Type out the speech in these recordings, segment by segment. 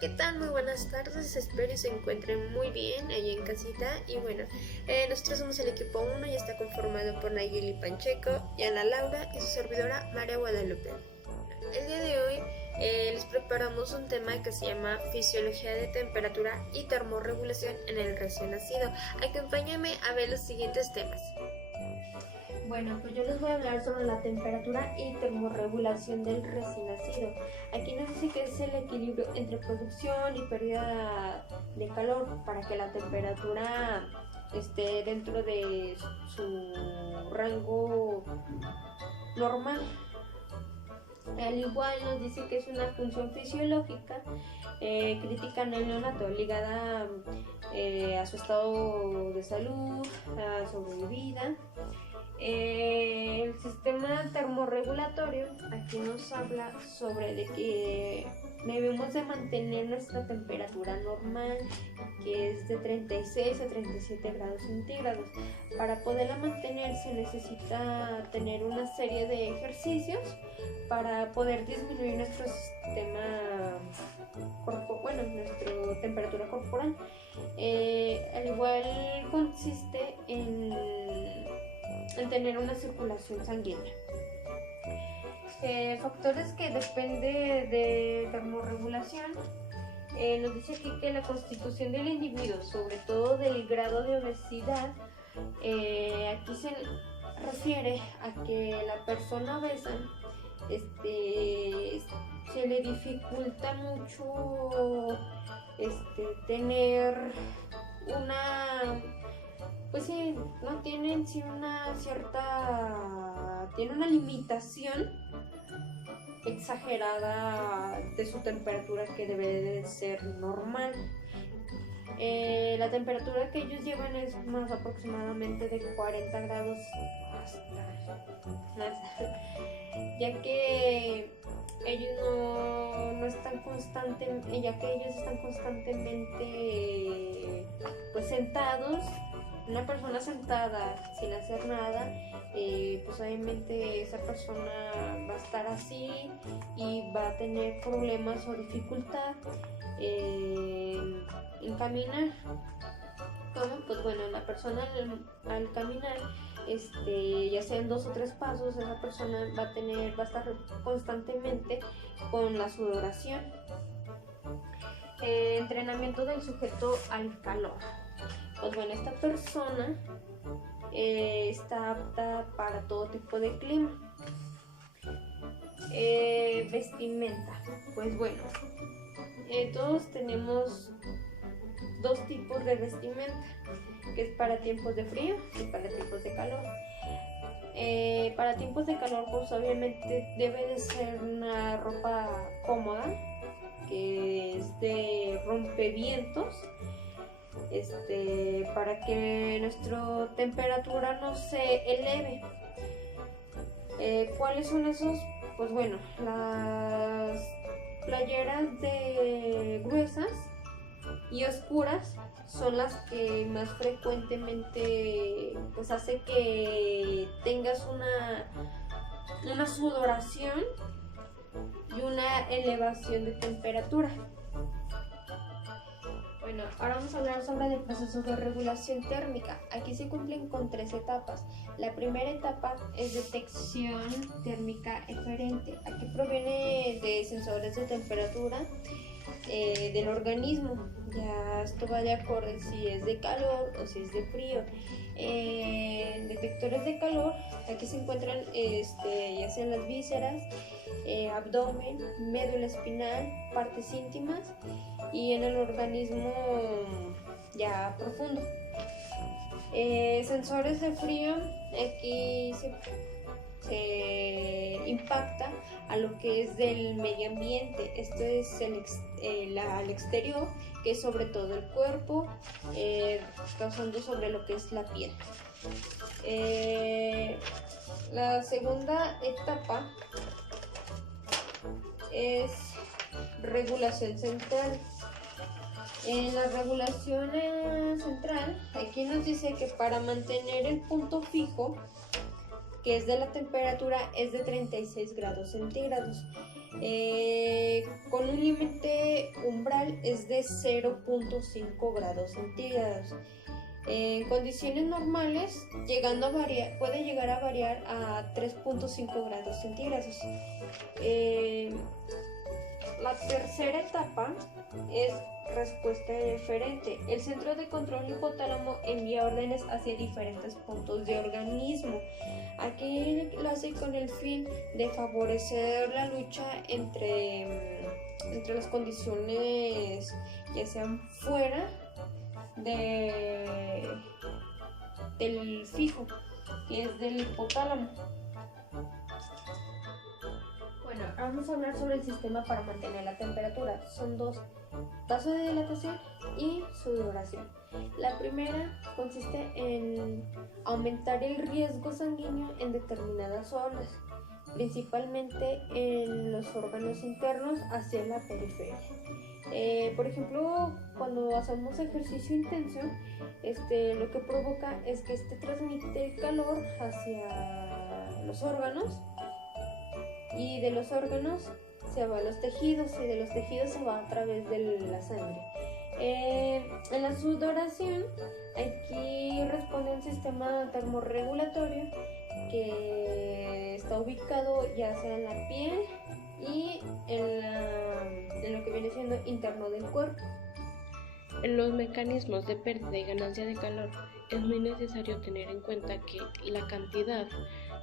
¿qué tal? Muy buenas tardes, espero que se encuentren muy bien ahí en casita. Y bueno, nosotros somos el equipo 1 y está conformado por Nayeli Pancheco, Yana Laura y su servidora María Guadalupe. El día de hoy les preparamos un tema que se llama Fisiología de temperatura y termorregulación en el recién nacido. Acompáñame a ver los siguientes temas. Bueno, pues yo les voy a hablar sobre la temperatura y termorregulación del recién nacido. Aquí nos dice que es el equilibrio entre producción y pérdida de calor para que la temperatura esté dentro de su rango normal. Al igual nos dice que es una función fisiológica crítica en el neonato, ligada a su estado de salud, a sobrevivida. El sistema termorregulatorio aquí nos habla sobre de que debemos de mantener nuestra temperatura normal, que es de 36 a 37 grados centígrados. Para poderla mantener se necesita tener una serie de ejercicios para poder disminuir nuestra temperatura corporal. Al igual consiste en tener una circulación sanguínea. Factores que dependen de termorregulación. Nos dice aquí que la constitución del individuo, sobre todo del grado de obesidad, aquí se refiere a que la persona obesa se le dificulta mucho tener una, pues sí, no tienen tiene una limitación exagerada de su temperatura que debe de ser normal. La temperatura que ellos llevan es más aproximadamente de 40 grados más, ya que ellos no están constantemente pues sentados. Una persona sentada sin hacer nada, pues obviamente esa persona va a estar así y va a tener problemas o dificultad en caminar. ¿Cómo? Pues bueno, la persona al caminar, ya sean 2 o 3 pasos, esa persona va a estar constantemente con la sudoración. Entrenamiento del sujeto al calor. Pues bueno, esta persona está apta para todo tipo de clima. Vestimenta. Pues bueno, todos tenemos 2 tipos de vestimenta, que es para tiempos de frío y para tiempos de calor. Para tiempos de calor, pues obviamente debe de ser una ropa cómoda, que es de rompevientos, para que nuestra temperatura no se eleve. ¿Cuáles son esos? Pues bueno, las playeras de gruesas y oscuras son las que más frecuentemente pues hace que tengas una sudoración y una elevación de temperatura. Bueno, ahora vamos a hablar sobre el proceso de regulación térmica. Aquí se cumplen con 3 etapas. La primera etapa es detección térmica eferente. Aquí proviene de sensores de temperatura del organismo. Ya esto va de acuerdo si es de calor o si es de frío. Detectores de calor, aquí se encuentran ya sean las vísceras, abdomen, médula espinal, partes íntimas y en el organismo ya profundo. Sensores de frío, aquí se impacta a lo que es del medio ambiente. Esto es al exterior, que es sobre todo el cuerpo, causando sobre lo que es la piel. La segunda etapa es regulación central. En la regulación central, aquí nos dice que para mantener el punto fijo que es de la temperatura, es de 36 grados centígrados. Con un límite umbral es de 0.5 grados centígrados. En condiciones normales, puede llegar a variar a 3.5 grados centígrados. La tercera etapa es respuesta deferente. El centro de control hipotálamo envía órdenes hacia diferentes puntos del organismo. Aquí lo hace con el fin de favorecer la lucha entre las condiciones que sean fuera del fijo, que es del hipotálamo. Bueno, vamos a hablar sobre el sistema para mantener la temperatura. Son dos: vasodilatación y sudoración. La primera consiste en aumentar el riesgo sanguíneo en determinadas zonas, principalmente en los órganos internos hacia la periferia. Por ejemplo, cuando hacemos ejercicio intenso, lo que provoca es que transmite el calor hacia los órganos, y de los órganos se va a los tejidos, y de los tejidos se va a través de la sangre. En la sudoración, aquí responde un sistema termorregulatorio que está ubicado ya sea en la piel y en lo que viene siendo interno del cuerpo. En los mecanismos de pérdida y ganancia de calor es muy necesario tener en cuenta que la cantidad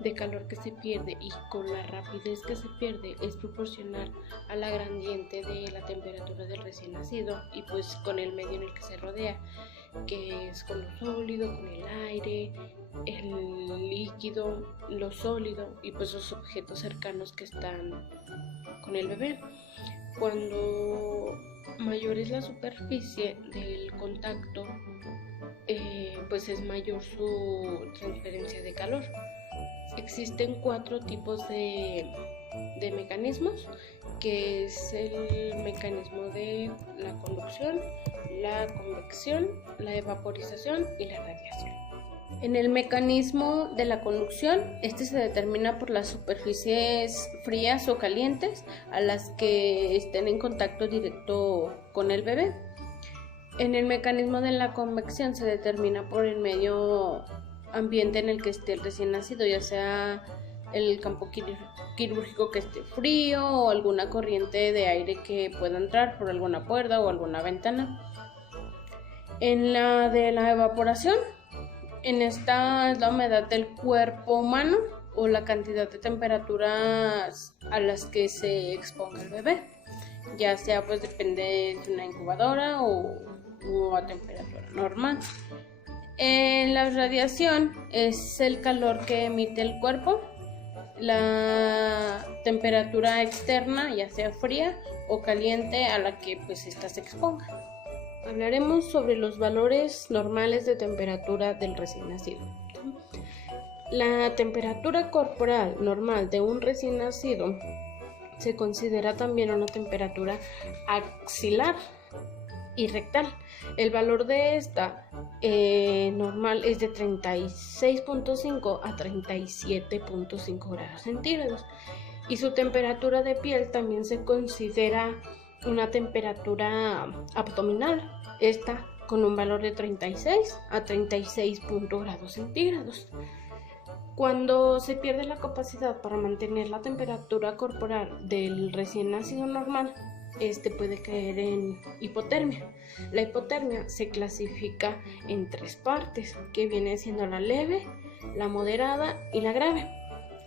de calor que se pierde y con la rapidez que se pierde es proporcional a la gradiente de la temperatura del recién nacido y pues con el medio en el que se rodea, que es con lo sólido, con el aire, el líquido, lo sólido y pues los objetos cercanos que están con el bebé. Cuando mayor es la superficie del contacto, pues es mayor su transferencia de calor. Existen 4 tipos de mecanismos, que es el mecanismo de la conducción, la convección, la evaporización y la radiación. En el mecanismo de la conducción, se determina por las superficies frías o calientes a las que estén en contacto directo con el bebé. En el mecanismo de la convección se determina por el medio ambiente en el que esté el recién nacido, ya sea el campo quirúrgico que esté frío o alguna corriente de aire que pueda entrar por alguna puerta o alguna ventana. En la de la evaporación, en esta es la humedad del cuerpo humano o la cantidad de temperaturas a las que se exponga el bebé, ya sea pues depende de una incubadora o a temperatura normal. La radiación es el calor que emite el cuerpo, la temperatura externa, ya sea fría o caliente, a la que pues ésta se exponga. Hablaremos sobre los valores normales de temperatura del recién nacido. La temperatura corporal normal de un recién nacido se considera también una temperatura axilar y rectal. El valor de esta normal es de 36.5 a 37.5 grados centígrados y su temperatura de piel también se considera una temperatura abdominal, esta con un valor de 36 a 36 grados centígrados. Cuando se pierde la capacidad para mantener la temperatura corporal del recién nacido normal, puede caer en hipotermia. La hipotermia se clasifica en 3 partes, que viene siendo la leve, la moderada y la grave.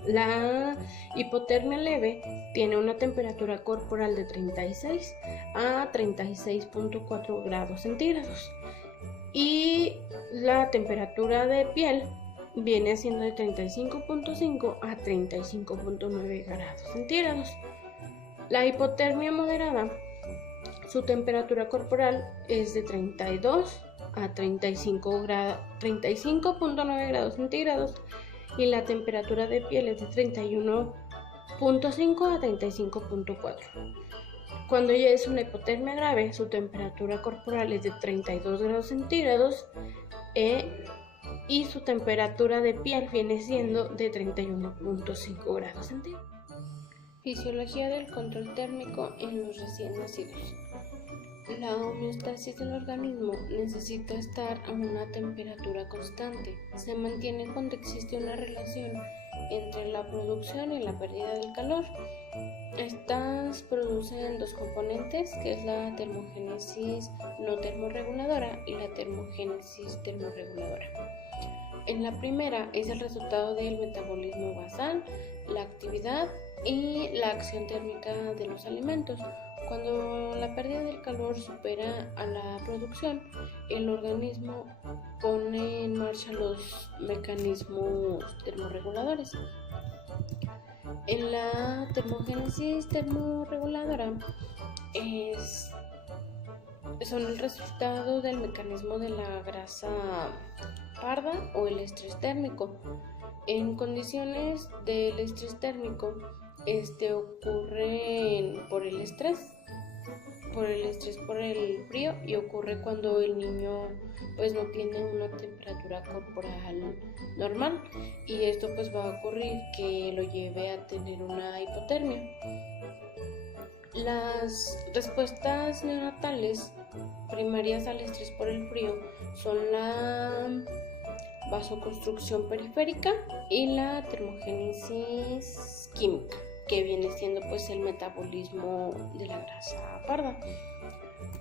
La hipotermia leve tiene una temperatura corporal de 36 a 36.4 grados centígrados y la temperatura de piel viene siendo de 35.5 a 35.9 grados centígrados. La hipotermia moderada, su temperatura corporal es de 32 a 35.9 grados centígrados y la temperatura de piel es de 31.5 a 35.4. Cuando ya es una hipotermia grave, su temperatura corporal es de 32 grados centígrados y su temperatura de piel viene siendo de 31.5 grados centígrados. Fisiología del control térmico en los recién nacidos. La homeostasis del organismo necesita estar a una temperatura constante. Se mantiene cuando existe una relación entre la producción y la pérdida del calor. Estas producen dos componentes, que es la termogénesis no termorreguladora y la termogénesis termorreguladora. En la primera es el resultado del metabolismo basal, la actividad y la acción térmica de los alimentos. Cuando la pérdida del calor supera a la producción, el organismo pone en marcha los mecanismos termorreguladores. En la termogénesis termorreguladora son el resultado del mecanismo de la grasa parda o el estrés térmico. En condiciones del estrés térmico, ocurre por el estrés, por el frío, y ocurre cuando el niño pues no tiene una temperatura corporal normal, y esto pues va a ocurrir que lo lleve a tener una hipotermia. Las respuestas neonatales primarias al estrés por el frío son la vasoconstricción periférica y la termogénesis química, que viene siendo pues el metabolismo de la grasa parda.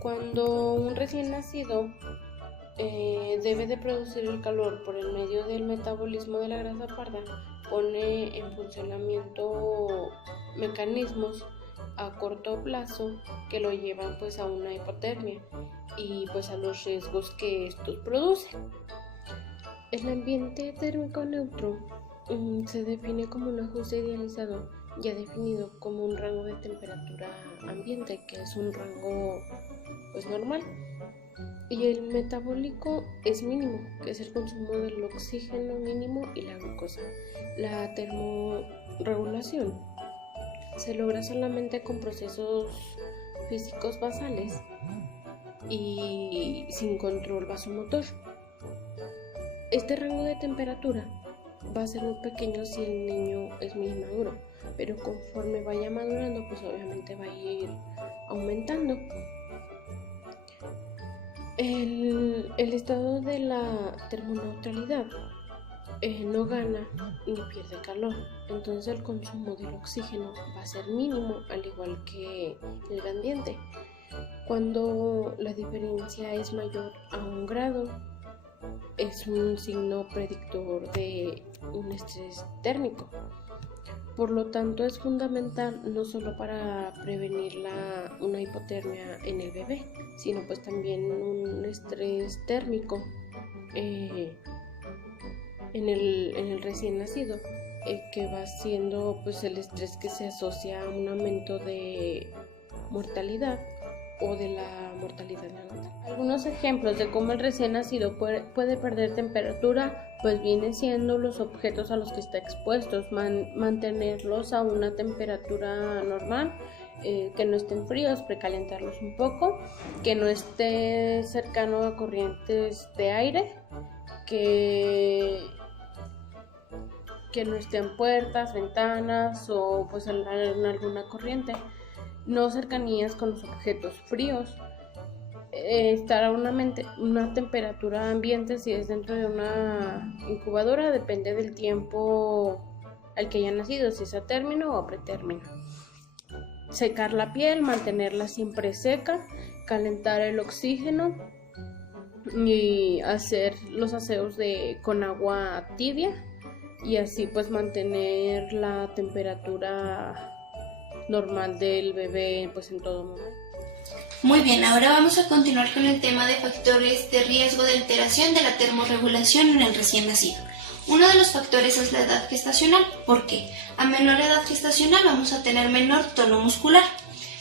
Cuando un recién nacido debe de producir el calor por el medio del metabolismo de la grasa parda, pone en funcionamiento mecanismos a corto plazo que lo llevan pues a una hipotermia y pues a los riesgos que estos producen. El ambiente térmico neutro se define como un ajuste idealizado ya definido como un rango de temperatura ambiente, que es un rango pues normal, y el metabólico es mínimo, que es el consumo del oxígeno mínimo y la glucosa. La termorregulación se logra solamente con procesos físicos basales y sin control vasomotor. Este rango de temperatura va a ser muy pequeño si el niño es muy inmaduro, pero conforme vaya madurando, pues obviamente va a ir aumentando. El estado de la termoneutralidad no gana ni pierde calor, entonces el consumo del oxígeno va a ser mínimo, al igual que el ambiente. Cuando la diferencia es mayor a 1 grado, es un signo predictor de un estrés térmico. Por lo tanto, es fundamental no solo para prevenir una hipotermia en el bebé, sino pues también un estrés térmico en el recién nacido, que va siendo pues el estrés que se asocia a un aumento de mortalidad o de la mortalidad neonatal. Algunos ejemplos de cómo el recién nacido puede perder temperatura pues vienen siendo los objetos a los que está expuestos, mantenerlos a una temperatura normal, que no estén fríos, precalentarlos un poco, que no esté cercano a corrientes de aire, que no estén puertas, ventanas o pues en alguna corriente, no cercanías con los objetos fríos. Estar a una temperatura ambiente si es dentro de una incubadora, depende del tiempo al que haya nacido, si es a término o a pretérmino. Secar la piel, mantenerla siempre seca, calentar el oxígeno y hacer los aseos con agua tibia, y así pues mantener la temperatura normal del bebé pues en todo momento. Muy bien, ahora vamos a continuar con el tema de factores de riesgo de alteración de la termorregulación en el recién nacido. Uno de los factores es la edad gestacional. ¿Por qué? A menor edad gestacional vamos a tener menor tono muscular.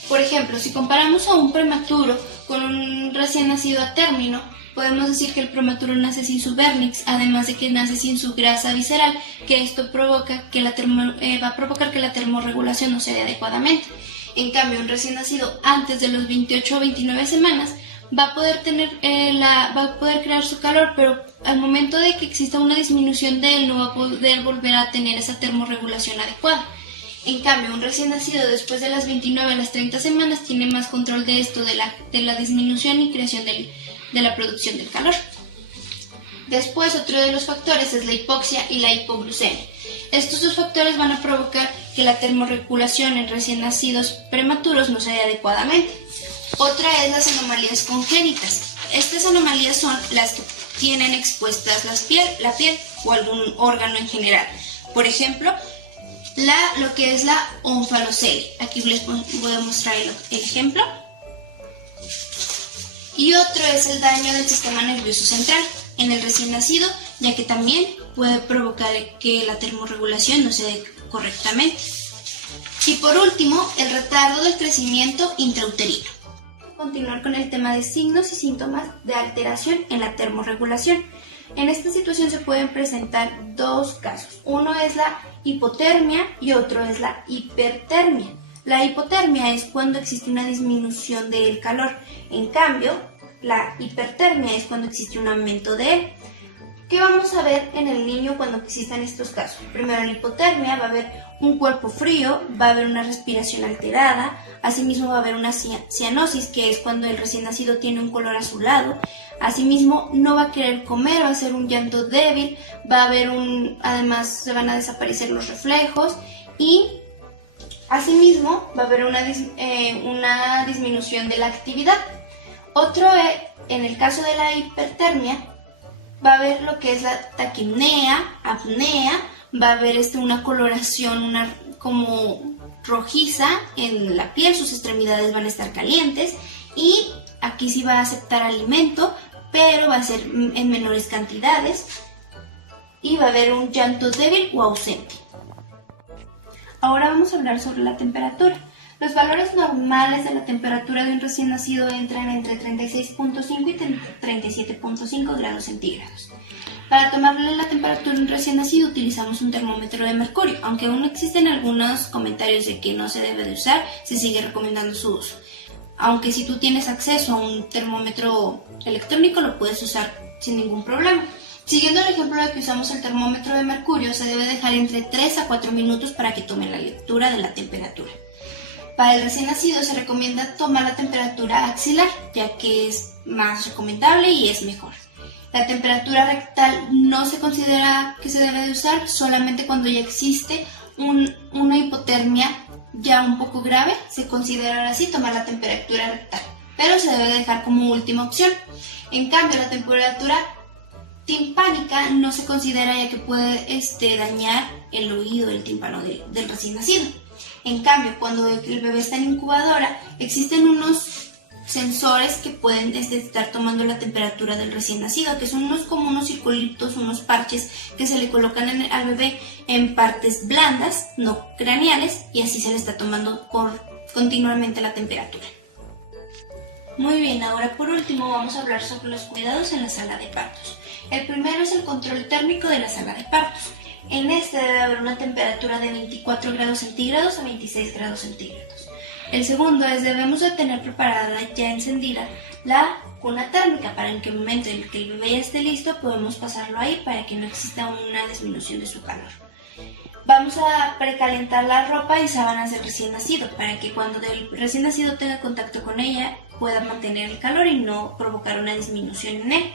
Por ejemplo, si comparamos a un prematuro con un recién nacido a término, podemos decir que el prematuro nace sin su vérnix, además de que nace sin su grasa visceral, que esto va a provocar que la termorregulación no se dé adecuadamente. En cambio, un recién nacido antes de los 28 o 29 semanas va a poder crear su calor, pero al momento de que exista una disminución de él no va a poder volver a tener esa termorregulación adecuada. En cambio, un recién nacido después de las 29 a las 30 semanas tiene más control de esto, de la disminución y creación de la producción del calor. Después, otro de los factores es la hipoxia y la hipoglucemia. Estos dos factores van a provocar que la termorregulación en recién nacidos prematuros no se dé adecuadamente. Otra es las anomalías congénitas. Estas anomalías son las que tienen expuestas la piel o algún órgano en general. Por ejemplo, lo que es la onfalocelia. Aquí les voy a mostrar el ejemplo. Y otro es el daño del sistema nervioso central en el recién nacido, ya que también puede provocar que la termorregulación no se dé correctamente. Y por último, el retardo del crecimiento intrauterino. Continuar con el tema de signos y síntomas de alteración en la termorregulación. En esta situación se pueden presentar dos casos. Uno es la hipotermia y otro es la hipertermia. La hipotermia es cuando existe una disminución del calor. En cambio, la hipertermia es cuando existe un aumento de él. ¿Qué vamos a ver en el niño cuando existan estos casos? Primero, en la hipotermia va a haber un cuerpo frío, va a haber una respiración alterada, asimismo va a haber una cianosis, que es cuando el recién nacido tiene un color azulado. Asimismo, no va a querer comer, va a ser un llanto débil, además se van a desaparecer los reflejos y asimismo va a haber una disminución de la actividad. En el caso de la hipertermia, va a haber lo que es la taquipnea, apnea, va a haber una coloración como rojiza en la piel, sus extremidades van a estar calientes y aquí sí va a aceptar alimento, pero va a ser en menores cantidades y va a haber un llanto débil o ausente. Ahora vamos a hablar sobre la temperatura. Los valores normales de la temperatura de un recién nacido entran entre 36.5 y 37.5 grados centígrados. Para tomarle la temperatura a un recién nacido utilizamos un termómetro de mercurio, aunque aún existen algunos comentarios de que no se debe de usar, se sigue recomendando su uso. Aunque si tú tienes acceso a un termómetro electrónico lo puedes usar sin ningún problema. Siguiendo el ejemplo de que usamos el termómetro de mercurio, se debe dejar entre 3 a 4 minutos para que tome la lectura de la temperatura. Para el recién nacido se recomienda tomar la temperatura axilar, ya que es más recomendable y es mejor. La temperatura rectal no se considera que se debe de usar, solamente cuando ya existe una hipotermia ya un poco grave, se considera así tomar la temperatura rectal, pero se debe dejar como última opción. En cambio, la temperatura timpánica no se considera, ya que puede dañar el oído, el tímpano del recién nacido. En cambio, cuando el bebé está en incubadora, existen unos sensores que pueden estar tomando la temperatura del recién nacido, que son como unos circulitos, unos parches que se le colocan al bebé en partes blandas, no craneales, y así se le está tomando continuamente la temperatura. Muy bien, ahora por último vamos a hablar sobre los cuidados en la sala de partos. El primero es el control térmico de la sala de partos. En este debe haber una temperatura de 24 grados centígrados a 26 grados centígrados. El segundo es debemos de tener preparada ya encendida la cuna térmica para en que el momento en que el bebé ya esté listo podemos pasarlo ahí para que no exista una disminución de su calor. Vamos a precalentar la ropa y sábanas del recién nacido para que cuando el recién nacido tenga contacto con ella pueda mantener el calor y no provocar una disminución en él.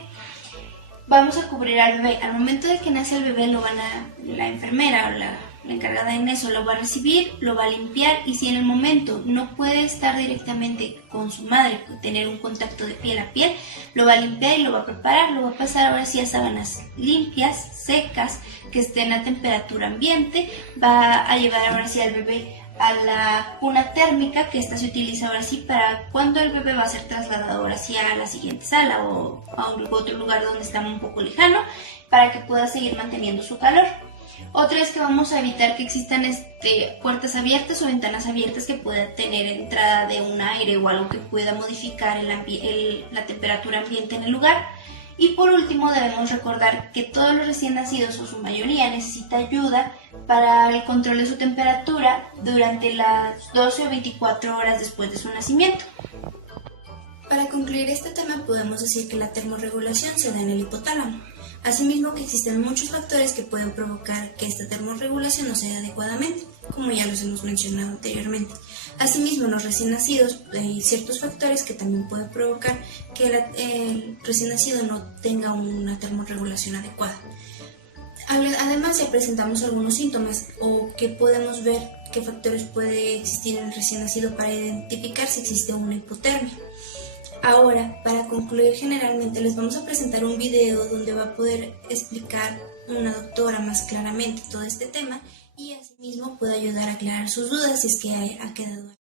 Vamos a cubrir al bebé. Al momento de que nace el bebé, la enfermera o la encargada en eso lo va a recibir, lo va a limpiar y si en el momento no puede estar directamente con su madre, tener un contacto de piel a piel, lo va a limpiar y lo va a preparar, lo va a pasar ahora sí a sábanas limpias, secas, que estén a temperatura ambiente, va a llevar ahora sí al bebé a la cuna térmica, que esta se utiliza ahora sí para cuando el bebé va a ser trasladado ahora sí a la siguiente sala o a otro lugar donde está un poco lejano, para que pueda seguir manteniendo su calor. Otra es que vamos a evitar que existan puertas abiertas o ventanas abiertas que puedan tener entrada de un aire o algo que pueda modificar la temperatura ambiente en el lugar. Y por último debemos recordar que todos los recién nacidos o su mayoría necesita ayuda para el control de su temperatura durante las 12 o 24 horas después de su nacimiento. Para concluir este tema podemos decir que la termorregulación se da en el hipotálamo. Asimismo que existen muchos factores que pueden provocar que esta termorregulación no se dé adecuadamente, como ya los hemos mencionado anteriormente. Asimismo en los recién nacidos hay ciertos factores que también pueden provocar que el recién nacido no tenga una termorregulación adecuada. Además ya presentamos algunos síntomas o que podemos ver qué factores puede existir en el recién nacido para identificar si existe una hipotermia. Ahora, para concluir, generalmente les vamos a presentar un video donde va a poder explicar una doctora más claramente todo este tema y asimismo puede ayudar a aclarar sus dudas si es que ha quedado